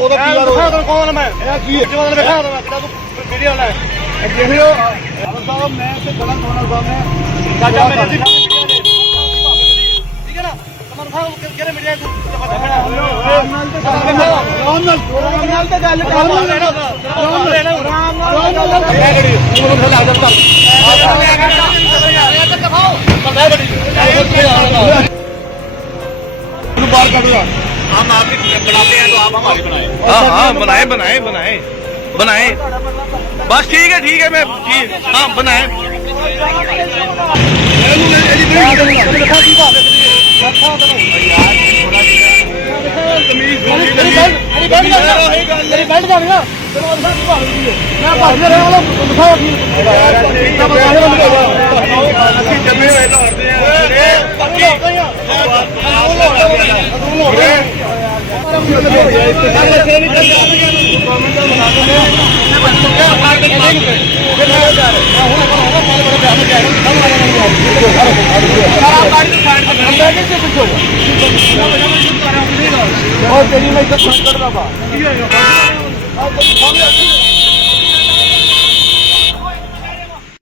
ਉਹਦਾ ਕੀ ਯਾਰ ਦਿਖਾ ਦੋ ਕੌਣ ਮੈਂ ਇਹ ਕੀ ਹੈ ਜਵਾਨ ਦਿਖਾ ਦੋ ਕਿਹਦਾ ਤੂੰ ਵੀਡੀਓ ਲੈ ਜਿਹੋ ਸਾਹਿਬ ਮੈਂ ਤੇ ਗਲਤ ਹੋਣਾ ਸਾਹਮਣੇ ਚਾਚਾ ਮੇਰੇ ਦੀ ਠੀਕ ਹੈ ਨਾ ਤੁਹਾਨੂੰ ਸਾਹਿਬ ਕਿਹੜੇ ਮੀਡੀਆ ਤੂੰ ਨਾਲ ਤੇ ਗੱਲ ਕਰ बाहर काटूंगा हम आपके बनाते हैं तो आप हमारे बनाए। हाँ हाँ बनाए बनाए बनाए बनाए बस ठीक है मैं ठीक हाँ बनाए और तेरी मैं इज्जत करता था